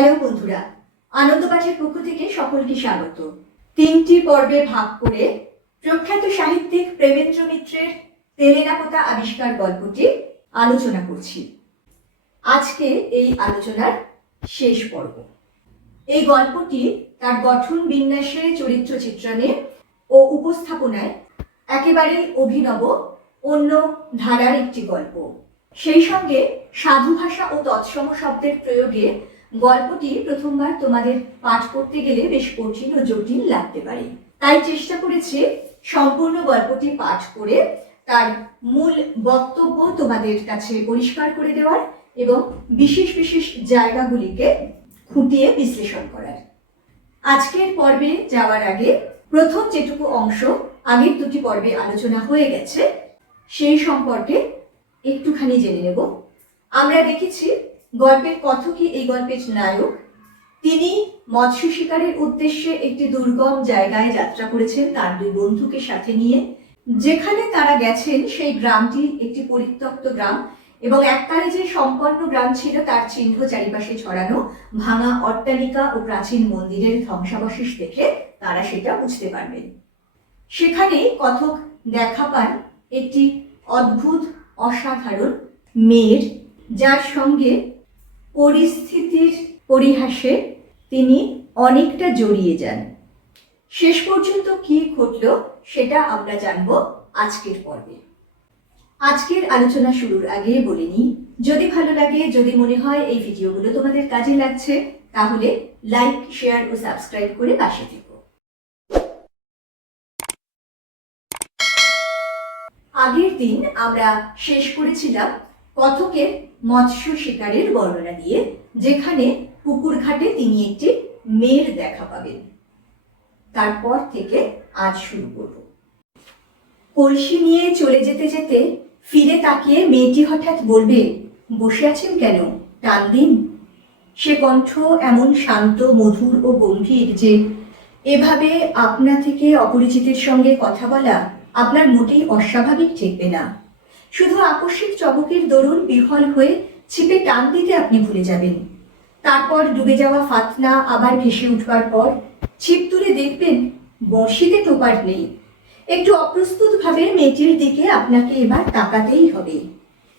Hello বন্ধুরা, আনন্দপাঠের পক্ষ থেকে সকলকে স্বাগত। 3টি পর্বে ভাগ করে প্রখ্যাত সাহিত্যিক প্রেমেন্দ্র মিত্রের তেলেনাপোতা আবিষ্কার গল্পটি আলোচনা করছি। আজকে এই আলোচনার শেষ পর্ব। এই গল্পটি তার গঠন বিন্যাসে, চরিত্র চিত্রণে ও উপস্থাপনায় একেবারেই অভিনব, অন্য ধারার একটি গল্প। সেই সঙ্গে সাধু ভাষা ও তৎসম শব্দের প্রয়োগে গল্পটি প্রথমবার তোমাদের পাঠ করতে গেলে বেশ কঠিন ও জটিল লাগতে পারে। তাই চেষ্টা করেছি সম্পূর্ণ গল্পটি পাঠ করে তার মূল বক্তব্য তোমাদের কাছে পরিষ্কার করে দেওয়ার এবং বিশেষ বিশেষ জায়গাগুলিকে খুঁটিয়ে বিশ্লেষণ করার। আজকের পর্বে যাওয়ার আগে প্রথম যেটুকু অংশ আগের দুটি পর্বে আলোচনা হয়ে গেছে সেই সম্পর্কে একটুখানি জেনে নেব। আমরা দেখেছি গল্পের কথকই এই গল্পের নায়ক। তিনি মৎস্য শিকারের উদ্দেশ্যে একটি দুর্গম জায়গায় যাত্রা করেছেন তার দুই বন্ধুকে সাথে নিয়ে। যেখানে তারা গেছেন সেই গ্রামটি একটি পরিত্যক্ত গ্রাম এবং এককালে যে সম্পন্ন গ্রাম ছিল তার চিহ্ন চারিপাশে ছড়ানো ভাঙা অট্টালিকা ও প্রাচীন মন্দিরের ধ্বংসাবশেষ দেখে তারা সেটা বুঝতে পারবেন। সেখানে কথক দেখা পান একটি অদ্ভুত অসাধারণ মেয়ের, যার সঙ্গে পরিস্থিতির পরিহাসে তিনি অনেকটা জড়িয়ে যান। শেষ পর্যন্ত কি ঘটল সেটা আমরা জানব আজকের পর্বে। আজকের আলোচনা শুরুর আগে বলে নিই, যদি ভালো লাগে, যদি মনে হয় এই ভিডিওগুলো তোমাদের কাজে লাগছে, তাহলে লাইক, শেয়ার ও সাবস্ক্রাইব করে পাশে থেকো। আগের দিন আমরা শেষ করেছিলাম কথকের মৎস্য শিকারের বর্ণনা দিয়ে, যেখানে পুকুর ঘাটে তিনি একটি মেয়ের দেখা পাবেন। তারপর থেকে আজ শুরু করব। কলসি নিয়ে চলে যেতে যেতে ফিরে তাকিয়ে মেয়েটি হঠাৎ বলবে, বসে আছেন কেন, টান দিন। সে কণ্ঠ এমন শান্ত, মধুর ও গম্ভীর যে এভাবে আপনা থেকে অপরিচিতের সঙ্গে কথা বলা আপনার মোটেই অস্বাভাবিক ঠেকবে না। শুধু আকস্মিক চমকের দরুন বিহ্বল হয়ে ছিপে টান দিতে আপনি ভুলে যাবেন। তারপর ডুবে যাওয়া ফাতনা আবার ভেসে উঠবার পর ছিপ তুলে দেখবেন বড়শিতে টোপার নেই। একটু অপ্রস্তুত ভাবে মেয়েটির দিকে আপনাকে এবার তাকাতেই হবে।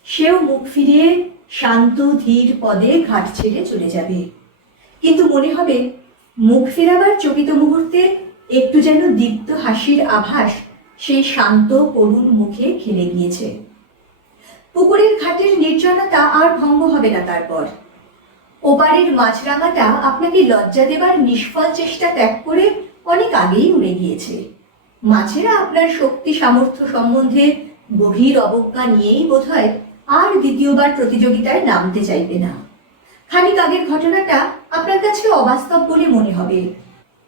সেও মুখ ফিরিয়ে শান্ত ধীর পদে ঘাট ছেড়ে চলে যাবে, কিন্তু মনে হবে মুখ ফেরাবার চকিত মুহূর্তে একটু যেন দীপ্ত হাসির আভাস সেই শান্ত করুণ মুখে খেলে গিয়েছে। পুকুরের ঘাটের নির্জনতা আর ভঙ্গ হবে না তারপর। ওপারের মাছরাঙাটা আপনাকে লজ্জা দেবার নিষ্ফল চেষ্টা ত্যাগ করে অনেক আগেই উড়ে গিয়েছে। মাছেরা আপনার শক্তি সামর্থ্য সম্বন্ধে গভীর অবজ্ঞা নিয়েই বোধহয় আর দ্বিতীয়বার প্রতিযোগিতায় নামতে চাইবে না। খানিক আগের ঘটনাটা আপনার কাছে অবাস্তব বলে মনে হবে।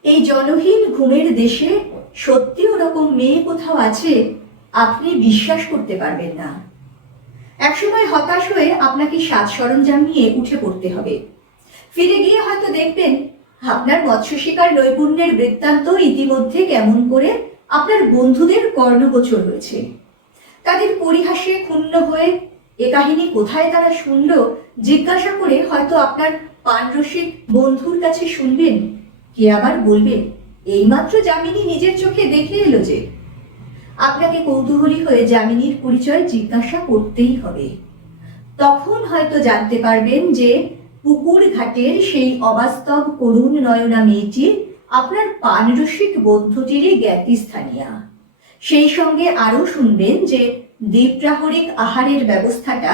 এই জনহীন ঘুমের দেশে সত্যি ওরকম মেয়ে কোথাও আছে আপনি বিশ্বাস করতে পারবেন না। একসময় হতাশ হয়ে আপনাকে সাজ সরঞ্জাম নিয়ে উঠে পড়তে হবে। ফিরে গিয়ে হয়তো দেখবেন আপনার মৎস্য শিকার নৈপুণ্যের বৃত্তান্ত ইতিমধ্যে কেমন করে আপনার বন্ধুদের কর্ণগোচর হয়েছে। তাদের পরিহাসে ক্ষুণ্ণ হয়ে এ কাহিনী কোথায় তারা শুনল জিজ্ঞাসা করে হয়তো আপনার পানরসিক বন্ধুর কাছে শুনবেন। কে আবার বলবে এইমাত্র যামিনী নিজের চোখে দেখে এলো যে। আপনাকে কৌতূহলী হয়ে যামিনীর পরিচয় জিজ্ঞাসা করতেই হবে। তখন হয়তো জানতে পারবেন যে পুকুর ঘাটের সেই অবাস্তব করুণ নয়না মেয়েটি আপনার পানরসিক বন্ধুটিরই জ্ঞাতি স্থানীয়া। সেই সঙ্গে আরো শুনবেন যে দ্বীপ্রাহরিক আহারের ব্যবস্থাটা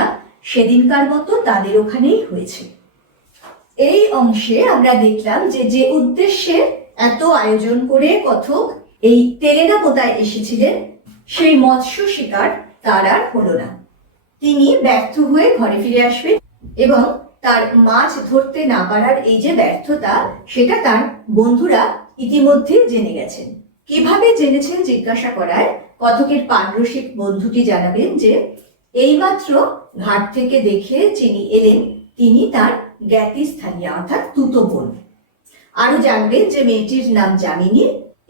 সেদিনকার মতো তাদের ওখানেই হয়েছে। এই অংশে আমরা দেখলাম যে যে উদ্দেশ্যে এত আয়োজন করে কথক এই তেলেনাপোতায় এসেছিলেন সেই মৎস্য শিকার তার আর হলো না। তিনি ব্যর্থ হয়ে ঘরে ফিরে আসবেন এবং তার মাছ ধরতে না পারার এই যে ব্যর্থতা, সেটা তার বন্ধুরা ইতিমধ্যে জেনে গেছেন। কিভাবে জেনেছেন জিজ্ঞাসা করায় কথকের পানরসিক বন্ধুটি জানাবেন যে এইমাত্র ঘাট থেকে দেখে যিনি এলেন তিনি তার জ্ঞাতি স্থানীয় অর্থাৎ তুতো বোন। আরো জানবেন যে মেয়েটির নাম যামিনী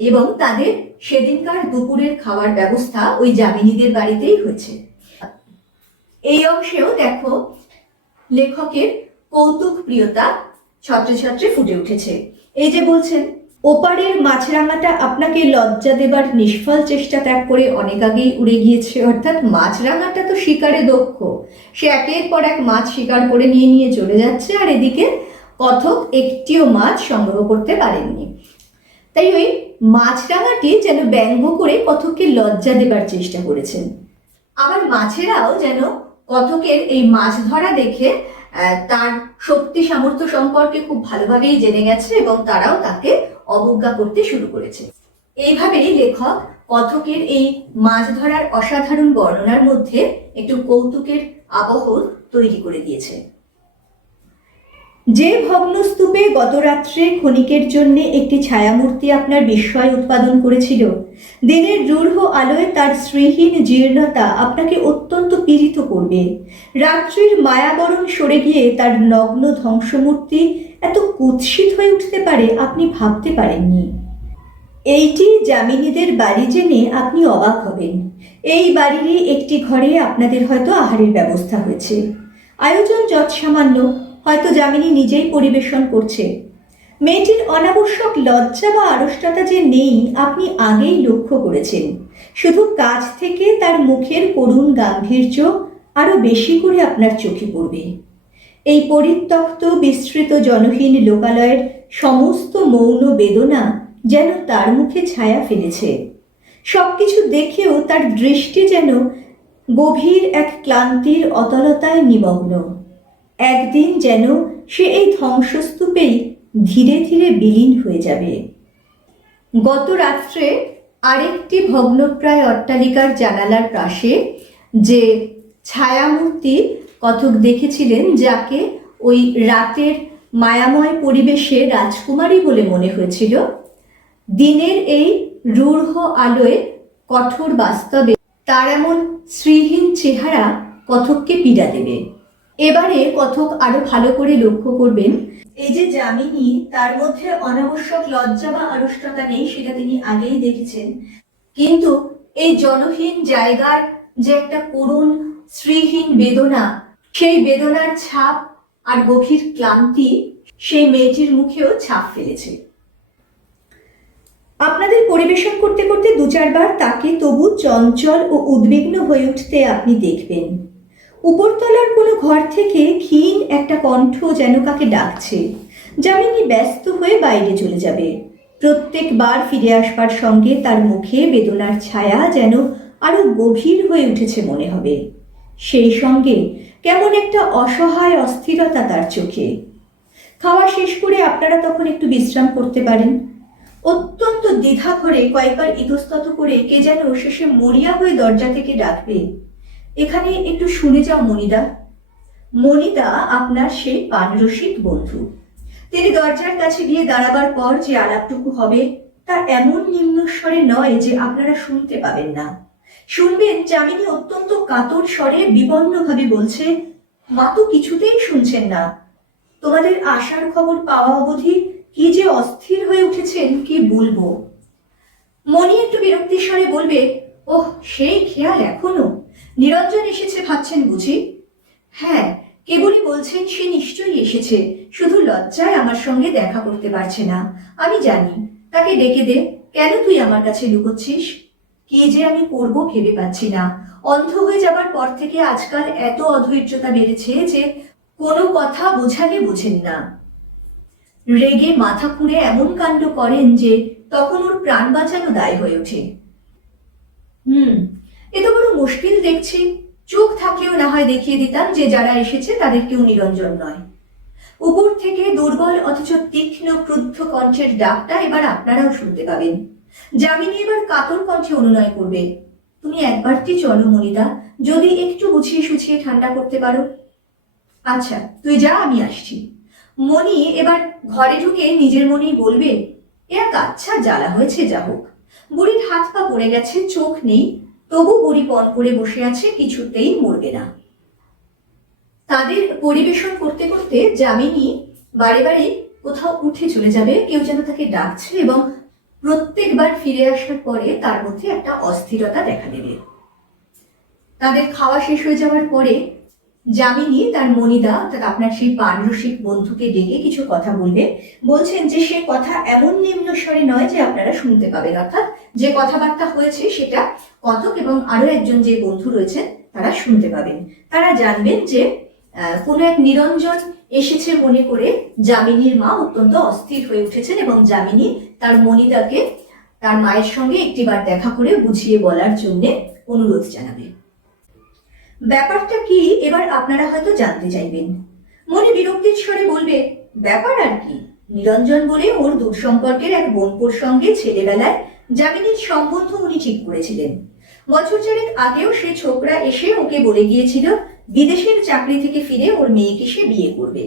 এবং তাদের সেদিনকার দুপুরের খাওয়ার ব্যবস্থা ওই যামিনীদের বাড়িতেই হয়েছে। এই অংশেও দেখো লেখকের কৌতুক প্রিয়তা ছত্রে ফুটে উঠেছে। এই যে বলছেন, ওপারের মাছরাঙাটা আপনাকে লজ্জা দেবার নিষ্ফল চেষ্টা ত্যাগ করে অনেক আগেই উড়ে গিয়েছে। অর্থাৎ মাছরাঙাটা তো শিকারে দক্ষ, সে একের পর এক মাছ শিকার করে নিয়ে চলে যাচ্ছে, আর এদিকে কথক একটিও মাছ সংগ্রহ করতে পারেননি। তাই ওই মাছরাঙাটি যেন ব্যঙ্গ করে কথককে লজ্জা দেবার চেষ্টা করেছেন। আবার মাছেরাও যেন কথকের এই মাছ ধরা দেখে তার শক্তি সামর্থ্য সম্পর্কে খুব ভালোভাবেই জেনে গেছে এবং তারাও তাকে অবজ্ঞা করতে শুরু করেছে। এইভাবেই লেখক কথকের এই মাছ ধরার অসাধারণ বর্ণনার মধ্যে একটু কৌতুকের আবহ তৈরি করে দিয়েছে। যে ভগ্নস্তূপে গত রাত্রে ক্ষণিকের জন্য একটি ছায়ামূর্তি আপনার বিস্ময় উৎপাদন করেছিল, দিনের রূঢ় আলোয় তার শ্রীহীন জীর্ণতা আপনাকে অত্যন্ত পীড়িত করবে। রাত্রির মায়াবরণ সরে গিয়ে তার নগ্ন ধ্বংসমূর্তি এত কুৎসিত হয়ে উঠতে পারে আপনি ভাবতে পারেননি। এইটি যামিনীদের বাড়ি জেনে আপনি অবাক হবেন। এই বাড়িরই একটি ঘরে আপনাদের হয়তো আহারের ব্যবস্থা হয়েছে। আয়োজন যৎসামান্য, হয়তো যামিনী নিজেই পরিবেশন করছে। মেয়েটির অনাবশ্যক লজ্জা বা আড়ষ্টতা যে নেই আপনি আগেই লক্ষ্য করেছেন। শুধু কাছ থেকে তার মুখের করুণ গাম্ভীর্য আরো বেশি করে আপনার চোখে পড়বে। এই পরিত্যক্ত বিস্তৃত জনহীন লোকালয়ের সমস্ত মৌন বেদনা যেন তার মুখে ছায়া ফেলেছে। সবকিছু দেখেও তার দৃষ্টি যেন গভীর এক ক্লান্তির অতলতায় নিমগ্ন। একদিন যেন সে এই ধ্বংসস্তূপেই ধীরে ধীরে বিলীন হয়ে যাবে। গত রাত্রে আরেকটি ভগ্নপ্রায় অট্টালিকার জানালার পাশে যে ছায়ামূর্তি কথক দেখেছিলেন, যাকে ওই রাতের মায়াময় পরিবেশে রাজকুমারী বলে মনে হয়েছিল, দিনের এই রূঢ় আলোয় কঠোর বাস্তবে তার এমন শ্রীহীন চেহারা কথককে পীড়া দেবে। এবারে কথক আরো ভালো করে লক্ষ্য করবেন, এই যে যামিনী, তার মধ্যে অনাবশ্যক লজ্জা বা আড়ষ্টতা নেই সেটা তিনি আগেই দেখেছেন, কিন্তু এই জনহীন জায়গার যে একটা করুণ শ্রীহীন বেদনা, সেই বেদনার ছাপ আর গভীর ক্লান্তি সেই মেয়েটির মুখেও ছাপ ফেলেছে। আপনাদের পরিবেশন করতে করতে দু চারবার তাকে তবু চঞ্চল ও উদ্বিগ্ন হয়ে উঠতে আপনি দেখবেন। উপরতলার কোনো ঘর থেকে ক্ষীণ একটা কণ্ঠ যেন কাকে ডাকছে। যামিনী ব্যস্ত হয়ে বাইরে চলে যাবে। প্রত্যেকবার ফিরে আসবার সঙ্গে তার মুখে বেদনার ছায়া যেন আরো গভীর হয়ে উঠেছে মনে হবে। সেই সঙ্গে কেমন একটা অসহায় অস্থিরতা তার চোখে। খাওয়া শেষ করে আপনারা তখন একটু বিশ্রাম করতে পারেন। অত্যন্ত দ্বিধা ভরে কয়েকবার ইতস্তত করে কে যেন শেষে মরিয়া হয়ে দরজা থেকে ডাকবে, এখানে একটু শুনে যাও মনিদা। মনিদা আপনার সেই পানরসিক বন্ধু। তিনি দরজার কাছে গিয়ে দাঁড়াবার পর যে আলাপটুকু হবে তা এমন নিম্নস্বরে নয় যে আপনারা শুনতে পাবেন না। শুনবেন যামিনী অত্যন্ত কাতর স্বরে বিপন্নভাবে বলছে, মা তো কিছুতেই শুনছেন না। তোমাদের আসার খবর পাওয়া অবধি কি যে অস্থির হয়ে উঠেছেন কি বলবো। মনি একটু বিরক্তির স্বরে বলবে, ওহ, সেই খেয়াল এখনো? নিরঞ্জন এসেছে ভাবছেন বুঝি? হ্যাঁ, কেবলই বলছেন সে নিশ্চয়ই এসেছে, শুধু লজ্জায় আমার সঙ্গে দেখা করতে পারছে না। আমি জানি, তাকে ডেকে দে। কেন তুই আমার কাছে লুকোচ্ছিস? কি যে আমি করব ভেবে পাচ্ছি না। অন্ধ হয়ে যাবার পর থেকে আজকাল এত অধৈর্যতা বেড়েছে যে কোনো কথা বোঝালে বোঝেন না। রেগে মাথা খুঁড়ে এমন কাণ্ড করেন যে তখন ওর প্রাণ বাঁচানো দায় হয়ে ওঠে। এ তো বড় মুশকিল দেখছি। চোখ থাকলেও না হয় দেখিয়ে দিতাম যে যারা এসেছে তাদের কেউ নিরঞ্জন নয়। উপর থেকে দুর্বল অথচ তীক্ষ্ণ ক্রুদ্ধ কণ্ঠের ডাকটা এবার আপনারাও শুনতে পাবেন। যামিনী এবার কাতর কণ্ঠে অনুনয় করবে, তুমি একবারটি চলো মনিদা, যদি একটু গুছিয়ে সুছিয়ে ঠান্ডা করতে পারো। আচ্ছা, তুই যা, আমি আসছি। মনি এবার ঘরে ঢুকে নিজের মনেই বলবে, এ এক আচ্ছা জ্বালা হয়েছে, যা হোক। বুড়ির হাত পা পড়ে গেছে, চোখ নেই, তবু বুড়ি পণ করে বসে আছে, কিছুতেই মরবে না। তাদের পরিবেশন করতে করতে যামিনী বারে বারে কোথাও উঠে চলে যাবে, কেউ যেন তাকে ডাকছে, এবং প্রত্যেকবার ফিরে আসার পরে তার মধ্যে একটা অস্থিরতা দেখা দেবে। তাদের খাওয়া শেষ হয়ে যাওয়ার পরে যামিনী তার মনিদা অর্থাৎ আপনার সেই প্রাণরসিক বন্ধুকে ডেকে কিছু কথা বলবে। বলছেন যে সে কথা এমন নিম্ন স্বরে নয় যে আপনারা শুনতে পাবেন, অর্থাৎ যে কথাবার্তা হয়েছে সেটা কথক এবং আরো একজন যে বন্ধু রয়েছেন তারা শুনতে পাবেন। তারা জানবেন যে কোনো এক নিরঞ্জন এসেছে মনে করে যামিনীর মা অত্যন্ত অস্থির হয়ে উঠেছেন এবং যামিনী তার মনিদাকে তার মায়ের সঙ্গে একটিবার দেখা করে বুঝিয়ে বলার জন্য অনুরোধ জানাবে। ব্যাপারটা কি এবার আপনারা হয়তো জানতে চাইবেন। মনে বিরক্তির স্বরে বলবে, ব্যাপার আর কি? নিরঞ্জন বলে ওর দূর সম্পর্কের এক বোনপোর সঙ্গে ছেলেবেলায় যামিনীর সম্বন্ধ উনি ঠিক করেছিলেন। বছর চারেক আগেও সে ছোকরা এসে ওকে বলে গিয়েছিল বিদেশের চাকরি থেকে ফিরে ওর মেয়েকে সে বিয়ে করবে।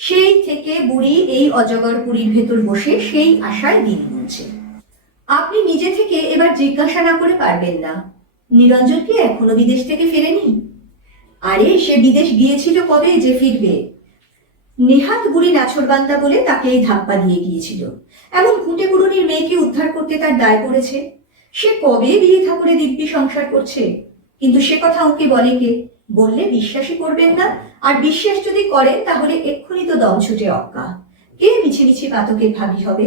সেই থেকে বুড়ি এই অজগর পুরীর ভেতর বসে সেই আশায় দিন গুনছে। আপনি নিজে থেকে এবার জিজ্ঞাসা না করে পারবেন না, নিরঞ্জন কি এখনো বিদেশ থেকে ফেরেনি? আরে সে বিদেশ গিয়েছিল কবে যে ফিরবে? নেহাত বুড়ি নাছরবান্দা বলে তাকে এই ধাপ্পা দিয়ে গিয়েছিল। এমন ঘুঁটে কুড়ুনির মেয়েকে উদ্ধার করতে তার দায় পড়েছে। সে কবে বিয়ে থা করে দিব্যি সংসার করছে, কিন্তু সে কথা ওকে বলে কে? বললে বিশ্বাসই করবেন না, আর বিশ্বাস যদি করেন তাহলে এক্ষুনি তো দম ছুটে অক্কা। কে মিছি মিছি পাতকের ভাবি হবে?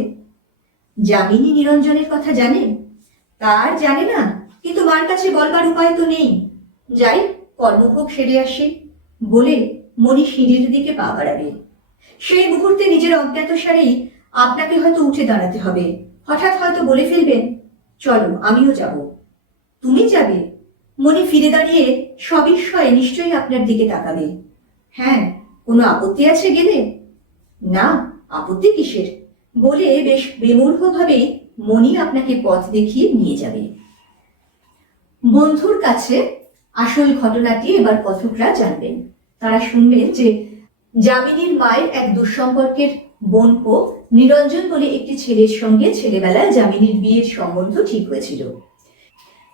যামিনী নিরঞ্জনের কথা জানে? তার জানে না, কিন্তু মার কাছে বলবার উপায় তো নেই। যাই, কর্মভোগ সেরে আসি বলে মণি সিঁড়ির দিকে পা বাড়াবে। সেই মুহূর্তে নিজের অজ্ঞাতসারেই আপনাকে হয়তো উঠে দাঁড়াতে হবে। হঠাৎ হয়তো বলে ফেলবেন, চলো আমিও যাব। তুমি যাবে? মণি ফিরে দাঁড়িয়ে সবিস্ময়ে নিশ্চয়ই আপনার দিকে তাকাবে। হ্যাঁ, কোনো আপত্তি আছে গেলে? না, আপত্তি কিসের বলে বেশ বিমূঢ়ভাবেই মণি আপনাকে পথ দেখিয়ে নিয়ে যাবে। বন্ধুর কাছে আসল ঘটনাটি এবার কথকরা জানবেন। তারা শুনবেন যে যামিনীর মায়ের এক দুঃসম্পর্কের বোনপো নিরঞ্জন বলে একটি ছেলের সঙ্গে ছেলেবেলায় যামিনীর বিয়ের সম্বন্ধ ঠিক হয়েছিল।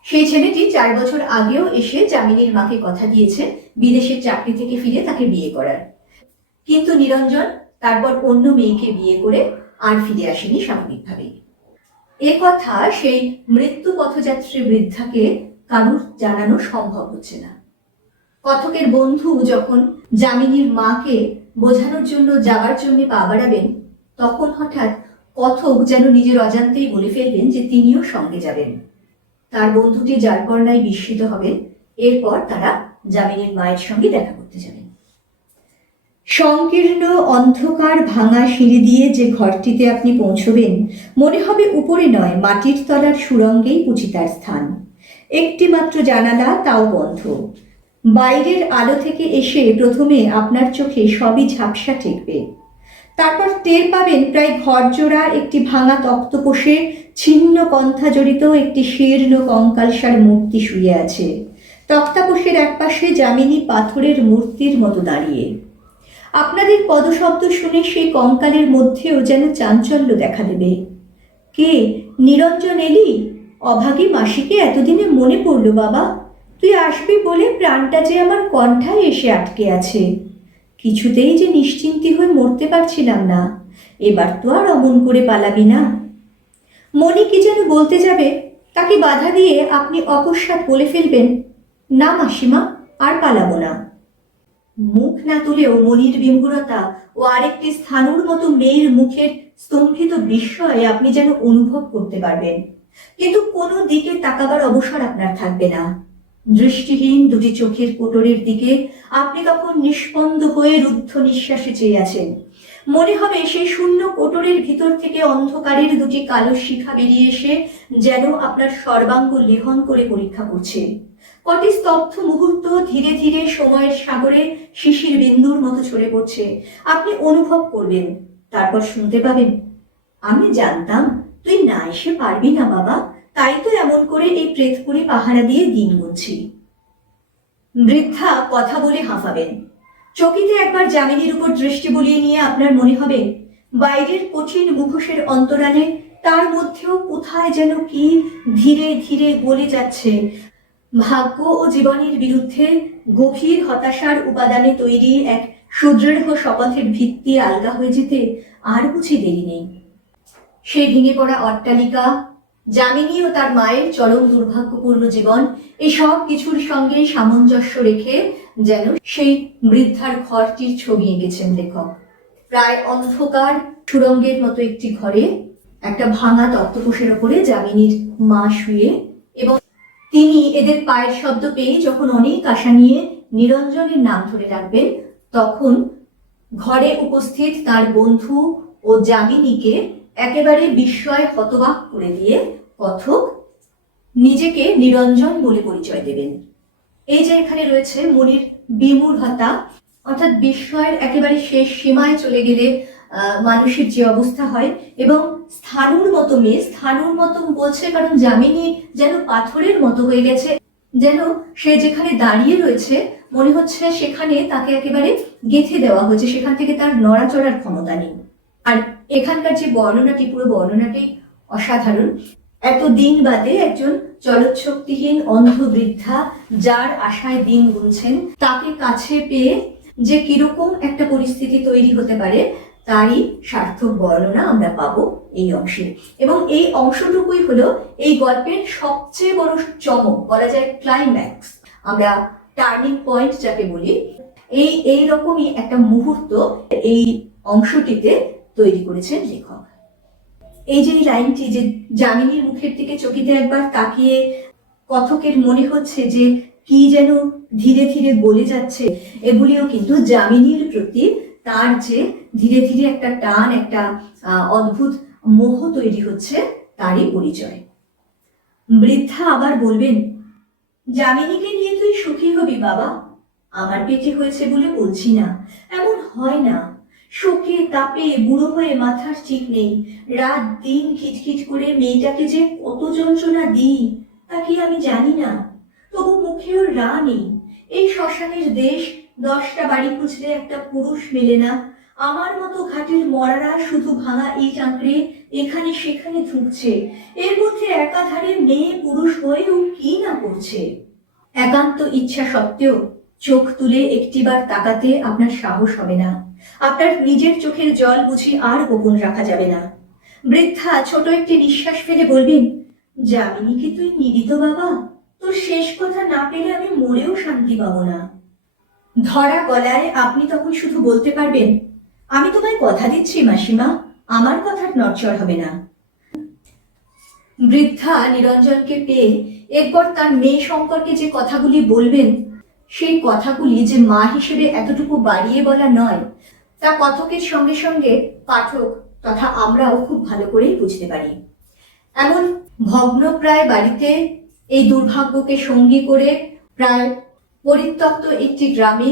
সেই ছেলেটি 4 বছর আগেও এসে যামিনীর মাকে কথা দিয়েছে বিদেশের চাকরি থেকে ফিরে তাকে বিয়ে করার। কিন্তু নিরঞ্জন তারপর অন্য মেয়েকে বিয়ে করে আর ফিরে আসেনি স্বাভাবিকভাবেই। এ কথা সেই মৃত্যু পথযাত্রী বৃদ্ধাকে কারুর জানানো সম্ভব হচ্ছে না। কথকের বন্ধু যখন যামিনীর মাকে বোঝানোর জন্য যাবার জন্য পা বাড়াবেন, তখন হঠাৎ কথক যেন নিজের অজান্তেই বলে ফেলবেন যে তিনিও সঙ্গে যাবেন। তার বন্ধুটি যার পর নাই বিস্মিত হবেন। এরপর তারা যামিনীর মায়ের সঙ্গে দেখা করতে যাবেন। সংকীর্ণ অন্ধকার ভাঙা সিঁড়ি দিয়ে যে ঘরটিতে আপনি পৌঁছবেন, মনে হবে উপরে নয় মাটির তলার সুড়ঙ্গেই বুঝি তার স্থান। একটি মাত্র জানালা, তাও বন্ধ। বাইরের আলো থেকে এসে প্রথমে আপনার চোখে সবই ঝাপসা ঠেকবে। তারপর টের পাবেন প্রায় ঘরজোড়া একটি ভাঙা তক্তপোষে ছিন্ন কন্থা জড়িত একটি শীর্ণ কঙ্কালসার মূর্তি শুয়ে আছে। তক্তাপোষের একপাশে যামিনী পাথরের মূর্তির মতো দাঁড়িয়ে। আপনাদের পদশব্দ শুনে সেই কঙ্কালের মধ্যেও যেন চাঞ্চল্য দেখা দেবে। কে, নিরঞ্জন এলি? অভাগী মাসিকে এতদিনে মনে পড়ল বাবা। তুই আসবি বলে প্রাণটা যে আমার কণ্ঠায় এসে আটকে আছে। কিছুতেই যে নিশ্চিন্তি হয়ে মরতে পারছিলাম না। এবার তো আর অমন করে পালাবি না। মণি কি যেন বলতে যাবে, তাকে বাধা দিয়ে আপনি অকস্মাৎ বলে ফেলবেন, না মাসিমা, আর পালাবো না। মুখ না তুলেও মনির বিমূঢ়তা ও আরেকটি স্থানুর মতো মেয়ের মুখের স্তম্ভিত বিস্ময়ে আপনি যেন অনুভব করতে পারবেন। কিন্তু কোনো দিকে তাকাবার অবসর আপনার থাকবে না। দৃষ্টিহীন দুটি চোখের কোটরের দিকে আপনি তখন নিষ্পন্দ হয়ে রুদ্ধ নিঃশ্বাসে চেয়ে আছেন। মনে হবে সেই শূন্য কোটরের ভিতর থেকে অন্ধকারের দুটি কালো শিখা বেরিয়ে এসে যেন আপনার সর্বাঙ্গ লেহন করে পরীক্ষা করছে। কটি স্তব্ধ মুহূর্ত ধীরে ধীরে সময়ের সাগরে শিশির বিন্দুর মতো ছড়ে পড়ছে। আপনি অনুভব করবেন, তারপর শুনতে পাবেন, আমি জানতাম তুই না এসে পারবি না বাবা, তাই তো এমন করে এই প্রেতপুরি পাহারা দিয়ে দিন গুনছি। বৃদ্ধা কথা বলে হাঁফাবেন। চকিতে একবার যামিনীর উপর দৃষ্টি বুলিয়ে নিয়ে আপনার মনে হবে বাইরের কঠিন মুখোশের অন্তরালে তার মধ্যেও কোথায় যেন কি ধীরে ধীরে গলে যাচ্ছে। ভাগ্য ও জীবনের বিরুদ্ধে গভীর হতাশার উপাদানে তৈরি এক সুদৃঢ় শপথের ভিত্তি আলগা হয়ে যেতে আর বুঝি দেরি নেই। সেই ভেঙে পড়া অট্টালিকা, যামিনী ও তার মায়ের চরম দুর্ভাগ্যপূর্ণ জীবন, এই সব কিছুর সঙ্গে সামঞ্জস্য রেখে যেন সেই বৃদ্ধার ঘরটির ছবি এঁকেছেন লেখক। প্রায় অন্ধকার সুড়ঙ্গের মতো একটি ঘরে একটা ভাঙা তক্তপোষের ওপরে যামিনীর মা শুয়ে, এবং তিনি এদের পায়ের শব্দ পেয়ে যখন অনেক আশা নিয়ে নিরঞ্জনের নাম ধরে রাখবেন, তখন ঘরে উপস্থিত তার বন্ধু ও যামিনীকে একেবারে বিস্ময় হতবাক করে দিয়ে কথক নিজেকে নিরঞ্জন বলে পরিচয় দেবেন। এই যে এখানে রয়েছে মনির বিমূঢ়তা, অর্থাৎ বিস্ময়ের একেবারে শেষ সীমায় চলে গেলে মানুষের যে অবস্থা হয়, এবং স্থাণুর মতো মেয়ে, স্থাণুর মতো বলছে কারণ যামিনী যেন পাথরের মতো হয়ে গেছে, যেন সে যেখানে দাঁড়িয়ে রয়েছে মনে হচ্ছে সেখানে তাকে একেবারে গেঁথে দেওয়া হয়েছে, সেখান থেকে তার নড়াচড়ার ক্ষমতা নেই। আর এখানকার যে বর্ণনাটি, পুরো বর্ণনাটি অসাধারণ। এত দিন বাদে একজন চলৎশক্তিহীন অন্ধ বৃদ্ধা যার আশায় দিন গুনছেন, তাকে কাছে পেয়ে যে কিরকম একটা পরিস্থিতি তৈরি হতে পারে তারই সার্থক বর্ণনা আমরা পাবো এই অংশে। এবং এই অংশটুকুই হলো এই গল্পের সবচেয়ে বড় চমক, বলা যায় ক্লাইম্যাক্স, আমরা টার্নিং পয়েন্ট যাকে বলি। এই রকমই একটা মুহূর্ত এই অংশটিতে তৈরি করেছেন লেখক। এই যে লাইনটি, যে যামিনীর মুখের দিকে চকিতে একবার তাকিয়ে কথকের মনে হচ্ছে যে কি যেন ধীরে ধীরে গলে যাচ্ছে, এগুলিও কিন্তু যামিনীর প্রতি তার যে ধীরে ধীরে একটা টান, একটা অদ্ভুত মোহ তৈরি হচ্ছে তারই পরিচয়। বৃদ্ধা আবার বলবেন, যামিনীকে নিয়ে তুই সুখী হবি বাবা, আমার পেটে হয়েছে বলে বলছি না, এমন হয় না। শোকে তাপে বুড়ো হয়ে মাথার ঠিক নেই, রাত দিন খিটখিট করে মেয়েটাকে যে কত যন্ত্রণা দিই তা কি আমি জানি না, তবু মুখেও রা নেই। এই শ্মশানের দেশ, 10টা বাড়ি খুঁজলে একটা পুরুষ মেলে না, আমার মতো ঘাটের মরারা শুধু ভাঙা ইট আঁকড়ে এখানে সেখানে ধুঁকছে, এর মধ্যে একাধারে মেয়ে পুরুষ হয়েও কি না করছে। একান্ত ইচ্ছা সত্ত্বেও চোখ তুলে একটিবার তাকাতে আপনার সাহস হবে না, আপনার নিজের চোখের জল বুঝি আর গোপন রাখা যাবে না। বৃদ্ধা ছোট একটি নিঃশ্বাস ফেলে বলবেন, যামিনীকে তুই নিবি তো বাবা, তোর শেষ কথা না পেলে আমি মরেও শান্তি পাবো না। ধরা গলায় আপনি তখন শুধু বলতে পারবেন, আমি তোমায় কথা দিচ্ছি মাসিমা, আমার কথার নড়চড় হবে না। বৃদ্ধা নিরঞ্জনকে পেয়ে এরপর তার মেয়ে সম্পর্কে যে কথাগুলি বলবেন, সেই কথাগুলি যে মা হিসেবে এতটুকু বাড়িয়ে বলা নয়, তা কথকের সঙ্গে সঙ্গে পাঠক তথা আমরাও খুব ভালো করেই বুঝতে পারি। এমন ভগ্নপ্রায় বাড়িতে এই দুর্ভাগ্যকে সঙ্গী করে প্রায় পরিত্যক্ত একটি গ্রামে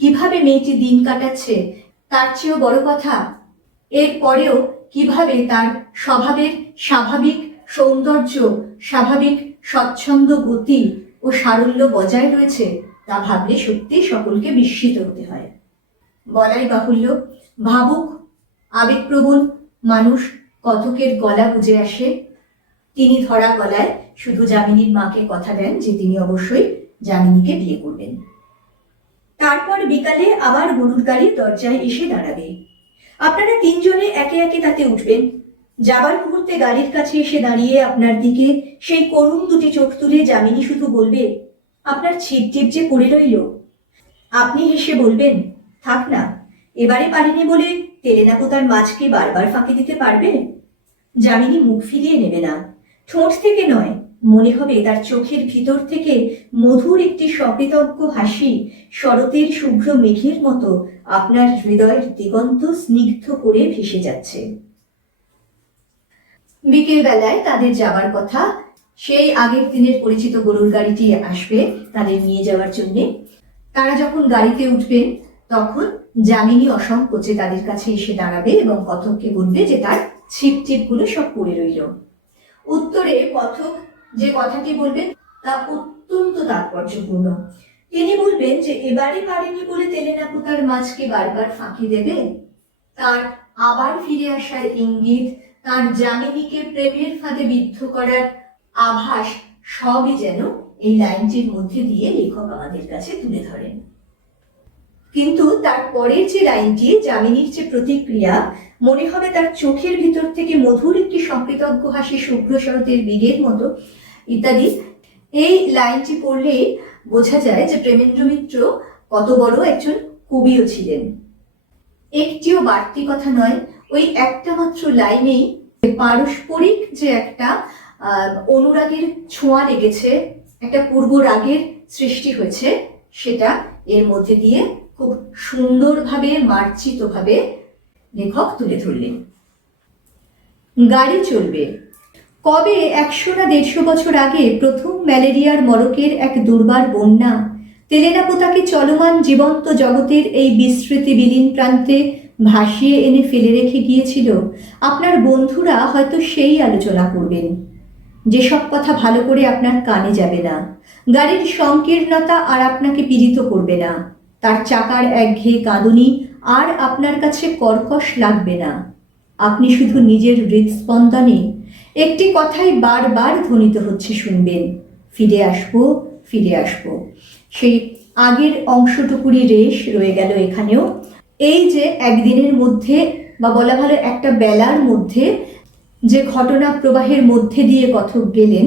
কিভাবে মেয়েটি দিন কাটাচ্ছে, তার চেয়েও বড় কথা এর পরেও কিভাবে তার স্বভাবের স্বাভাবিক সৌন্দর্য, স্বাভাবিক স্বচ্ছন্দ গতি ও সারল্য বজায় রয়েছে, তা ভাবলে সত্যি সকলকে বিস্মিত হতে হয়। বলাই বাহুল্য, ভাবুক আবেগপ্রবণ মানুষ কথকের গলা বুঝে আসে। তিনি ধরা গলায় শুধু যামিনীর মাকে কথা দেন যে তিনি অবশ্যই যামিনীকে বিয়ে করবেন। তারপর বিকালে আবার গরুর গাড়ি দরজায় এসে দাঁড়াবে। আপনারা তিনজনে একে একে তাতে উঠবেন। যাবার মুহূর্তে গাড়ির কাছে এসে দাঁড়িয়ে আপনার দিকে সেই করুণ দুটি চোখ তুলে যামিনী শুধু বলবে, আপনার ছিপ টিপ যে পড়ে রইল। আপনি হেসে বলবেন, থাক না, এবারে পারিনি বলে তেলেনা পোতার মাছকে বারবার ফাঁকি দিতে পারবে। যামিনী মুখ ফিরিয়ে নেবে না, ঠোঁট থেকে নয়, মনে হবে তার চোখের ভিতর থেকে মধুর একটি সকৃতজ্ঞ হাসি শরতের শুভ্র মেঘের মতো আপনার হৃদয়ের দিগন্ত স্নিগ্ধ করে ভেসে যাচ্ছে। বিকেল বেলায় তাদের যাবার কথা, সেই আগের দিনের পরিচিত গরুর গাড়িটি আসবে তাদের নিয়ে যাওয়ার জন্য। তারা যখন গাড়িতে উঠবেন তখন যামিনী অসংকোচে তাদের কাছে এসে দাঁড়াবে এবং কথককে বলবে যে তার ছিপ টিপগুলো সব পড়ে রইল। উত্তরে কথক যে কথাটি বলবেন তা অত্যন্ত তাৎপর্যপূর্ণ। তিনি বলবেন যে এবারে পারেনি বলে তেলেনা পোতার মাছকে বারবার ফাঁকি দেবে। তার আবার ফিরে আসার ইঙ্গিত, তার যামিনীকে প্রেমের ফাঁদে বিদ্ধ করার আভাস, সবই যেন এই লাইনটির মধ্যে দিয়ে লেখক আমাদের কাছে তুলে ধরেন। কিন্তু তার পরের যে লাইনটি, যামিনীর যে প্রতিক্রিয়া, মনে হবে তার চোখের ভিতর থেকে মধুর একটি সংকৃতজ্ঞ হাসি শুভ্র শরতের বীরের মতো ইত্যাদি। এই লাইনটি পড়লে বোঝা যায় যে প্রেমেন্দ্র মিত্র কত বড় একজন কবিও ছিলেন। একটিও বাড়তি কথা নয়, ওই একটা মাত্র লাইনেই পারস্পরিক যে একটা অনুরাগের ছোঁয়া লেগেছে, একটা পূর্ব রাগের সৃষ্টি হয়েছে, সেটা এর মধ্যে দিয়ে খুব সুন্দরভাবে মার্জিতভাবে লেখক তুলে ধরলেন। গাড়ি চলবে। কবে 100 না 150 বছর আগে প্রথম ম্যালেরিয়ার মরকের এক দুর্বার বন্যা তেলেনাপোতাকে চলমান জীবন্ত জগতের এই বিস্মৃতি বিলীন প্রান্তে ভাসিয়ে এনে ফেলে রেখে গিয়েছিল, আপনার বন্ধুরা হয়তো সেই আলোচনা করবেন। যেসব কথা ভালো করে আপনার কানে যাবে না, গাড়ির সংকীর্ণতা আর আপনাকে পীড়িত করবে না, তার চাকার একঘেয়ে কাঁদুনি আর আপনার কাছে কর্কশ লাগবে না। আপনি শুধু নিজের হৃদস্পন্দনে একটি কথাই বারবার ধ্বনিত হচ্ছে শুনবেন, ফিরে আসবো, ফিরে আসবো। সেই আগের অংশটুকুরই রেশ রয়ে গেল এখানেও। এই যে একদিনের মধ্যে, বা বলা ভালো একটা বেলার মধ্যে, যে ঘটনা প্রবাহের মধ্যে দিয়ে কথক গেলেন,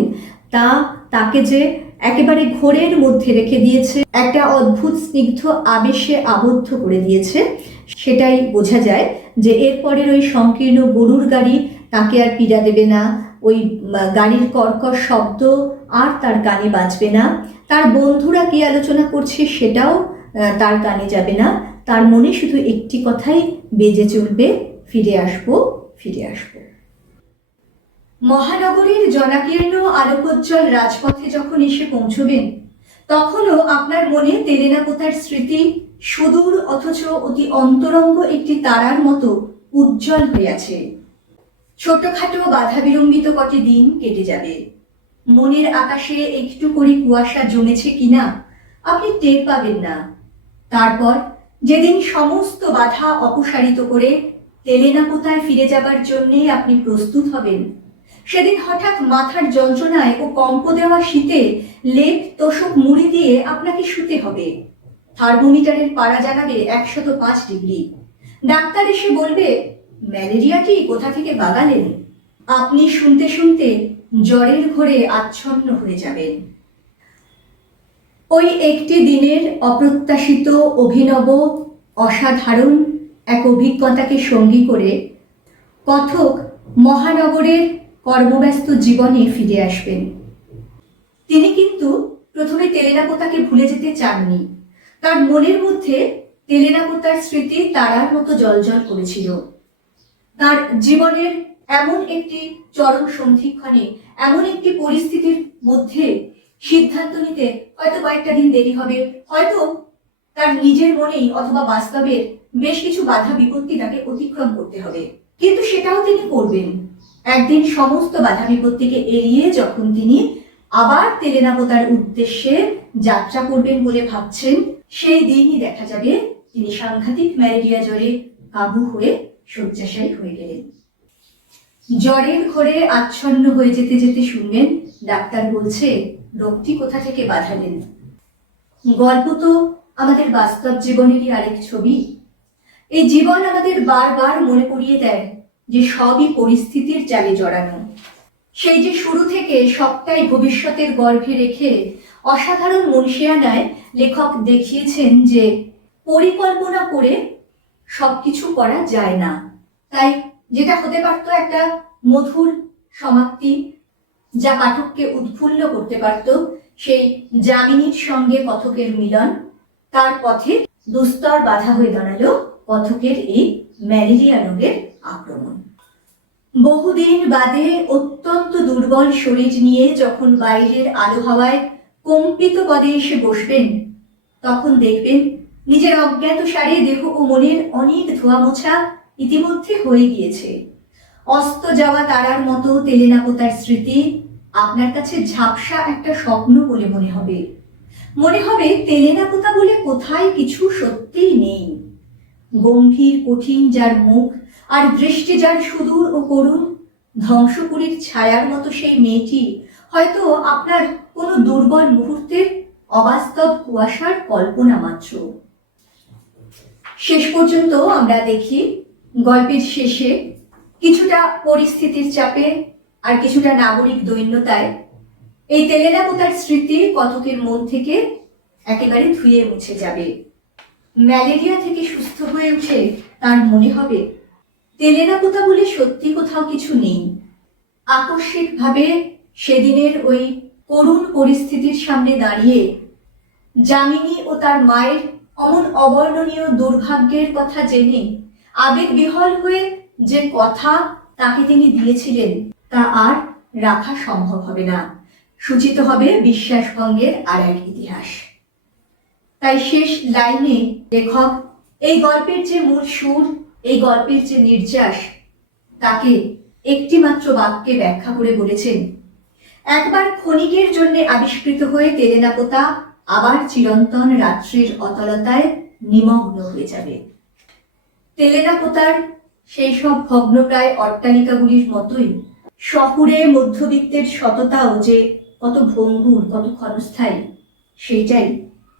তাকে যে একেবারে ঘোরের মধ্যে রেখে দিয়েছে, একটা অদ্ভুত স্নিগ্ধ আবেশে আবদ্ধ করে দিয়েছে, সেটাই বোঝা যায়। যে এরপরের ওই সংকীর্ণ গরুর গাড়ি তাকে আর পীড়া দেবে না, ওই গাড়ির কর্কশ শব্দ আর তার কানে বাজবে না, তার বন্ধুরা কি আলোচনা করছে সেটাও তার কানে যাবে না, তার মনে শুধু একটি কথাই বেজে চলবে, ফিরে আসবো, ফিরে আসবো। মহানগরীর জনাকীর্ণ আলোকোজ্জ্বল রাজপথে যখন এসে পৌঁছবেন, তখনও আপনার মনে তেলেনাপোতার স্মৃতি সুদূর অথচ অতি অন্তরঙ্গ একটি তারার মতো উজ্জ্বল হয়ে আছে। ছোটখাটো বাধা বিলম্বিত কটি দিন কেটে যাবে, মনের আকাশে একটু করে কুয়াশা জমেছে কিনা আপনি টের পাবেন না। তারপর যেদিন সমস্ত বাধা অপসারিত করে তেলেনাপোতায় ফিরে যাবার জন্যে আপনি প্রস্তুত হবেন, সেদিন হঠাৎ মাথার যন্ত্রণায় ও কম্প দেওয়া শীতে লেপ তোষক মুড়ি দিয়ে আপনাকে শুতে হবে। থার্মোমিটারের পারা জানাবে 105 ডিগ্রি। ডাক্তার এসে বলবে, ম্যালেরিয়াটি কোথা থেকে বাগালেন। আপনি শুনতে শুনতে জ্বরের ঘোরে আচ্ছন্ন হয়ে যাবেন। ওই একটি দিনের অপ্রত্যাশিত, অভিনব, অসাধারণ এক অভিজ্ঞতাকে সঙ্গী করে কথক মহানগরের কর্মব্যস্ত জীবনে ফিরে আসবেন। তিনি কিন্তু প্রথমে তেলেনাপোতাকে ভুলে যেতে চাননি। তার মনের মধ্যে তেলেনাপোতার স্মৃতি তারার মতো জ্বলজ্বল করেছিল। তার জীবনের এমন একটি চরম সন্ধিক্ষণে, এমন একটি পরিস্থিতির মধ্যে সিদ্ধান্ত নিতে হয়তো কয়েকটা দিন দেরি হবে, হয়তো তার নিজের মনেই অথবা বাস্তবের বেশ কিছু বাধা বিপত্তি তাকে অতিক্রম করতে হবে, কিন্তু সেটাও তিনি করবেন। একদিন সমস্ত বাধা বিপত্তিকে এড়িয়ে যখন তিনি আবার তেলেনাপোতার উদ্দেশ্যে যাত্রা করবেন বলে ভাবছেন, সেই দিনই দেখা যাবে তিনি সাংঘাতিক ম্যালেরিয়া জ্বরে কাবু হয়ে শয্যাশায়ী হয়ে গেলেন। জ্বরের ঘোরে আচ্ছন্ন হয়ে যেতে যেতে শুনবেন ডাক্তার বলছে, রোগটি কোথা থেকে বাঁধালেন। গল্প তো আমাদের বাস্তব জীবনেরই আরেক ছবি। এই জীবন আমাদের বারবার মনে করিয়ে দেয় যে সবই পরিস্থিতির জালে জড়ানো। সেই যে শুরু থেকে সবটাই ভবিষ্যতের গর্ভে রেখে অসাধারণ মনসিয়ানায় লেখক দেখিয়েছেন যে পরিকল্পনা করে সবকিছু করা যায় না। তাই যেটা হতে পারত একটা মধুর সমাপ্তি, যা পাঠককে উৎফুল্ল করতে পারত, সেই যামিনীর সঙ্গে কথকের মিলন, তার পথে দুস্তর বাধা হয়ে দাঁড়ালো কথকের এই ম্যালেরিয়া রোগের আক্রমণ। বহুদিন বাদে অত্যন্ত দুর্বল শরীর নিয়ে যখন বাইরের আলো হাওয়ায় কম্পিত পদে এসে বসবেন, তখন দেখবেন নিজের অজ্ঞাত সারে দেহ ও মনের অনেক ধোয়া মোছা ইতিমধ্যে হয়ে গিয়েছে। অস্ত যাওয়া তারার মতো তেলেনাপোতার স্মৃতি আপনার কাছে ঝাপসা একটা স্বপ্ন বলে মনে হবে। মনে হবে তেলেনাপোতা বলে কোথায় কিছু সত্যিই নেই। গম্ভীর কঠিন যার মুখ আর দৃষ্টি যার সুদূর ও করুণ, ধ্বংসপুরীর ছায়ার মতো সেই মেয়েটি হয়তো আপনার কোনো দুর্বল মুহূর্তের অবাস্তব কুয়াশার কল্পনা মাত্র। শেষ পর্যন্ত আমরা দেখি গল্পের শেষে কিছুটা পরিস্থিতির চাপে আর কিছুটা নাগরিক দৈন্যতায় এই তেলেনাপোতার স্মৃতি কথকের মন থেকে একেবারে ধুয়ে মুছে যাবে। ম্যালেরিয়া থেকে সুস্থ হয়ে উঠে তার মনে হবে তেলেনাপোতা বলে সত্যি কোথাও কিছু নেই। আকস্মিকভাবে সেদিনের ওই করুণ পরিস্থিতির সামনে দাঁড়িয়ে যামিনী ও তার মায়ের অমন অবর্ণনীয় দুর্ভাগ্যের কথা জেনে আবেগ বিহ্বল হয়ে যে কথা তাকে তিনি দিয়েছিলেন তা আর রাখা সম্ভব হবে না। সূচিত হবে বিশ্বাসভঙ্গের আর এক ইতিহাস। তাই শেষ লাইনে লেখক এই গল্পের যে মূল সুর, এই গল্পের যে নির্যাস, তাকে একটি মাত্র বাক্যে ব্যাখ্যা করে বলেছেন, একবার ক্ষণিকের জন্য আবিষ্কৃত হয়ে তেলেনাপোতা আবার চিরন্তন রাত্রির অতলতায় নিমগ্ন হয়ে যাবে। তেলেনাপোতার সেই সব ভগ্নপ্রায় অট্টালিকাগুলির মতোই শহুরে মধ্যবিত্তের সততাও যে কত ভঙ্গুর, কত ক্ষণস্থায়ী, সেইটাই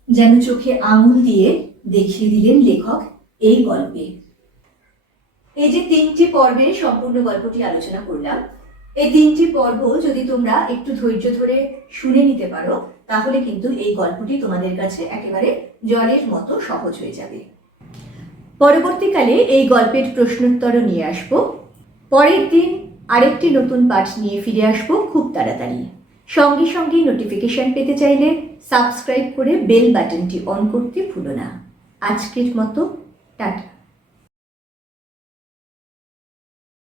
যেন চোখে আঙুল দিয়ে দেখিয়ে দিলেন লেখক এই গল্পে। এই যে 3টি পর্বে সম্পূর্ণ গল্পটি আলোচনা করলাম, এই 3টি পর্ব যদি তোমরা একটু ধৈর্য ধরে শুনে নিতে পারো তাহলে কিন্তু এই গল্পটি তোমাদের কাছে একেবারে জলের মতো সহজ হয়ে যাবে। পরবর্তীকালে এই গল্পের প্রশ্নোত্তরও নিয়ে আসব। পরের দিন আরেকটি নতুন পাঠ নিয়ে ফিরে আসব খুব তাড়াতাড়ি। সঙ্গে সঙ্গে নোটিফিকেশন পেতে চাইলে সাবস্ক্রাইব করে বেল বাটনটি অন করতে ভুলো না। আজকের মতো টাটা।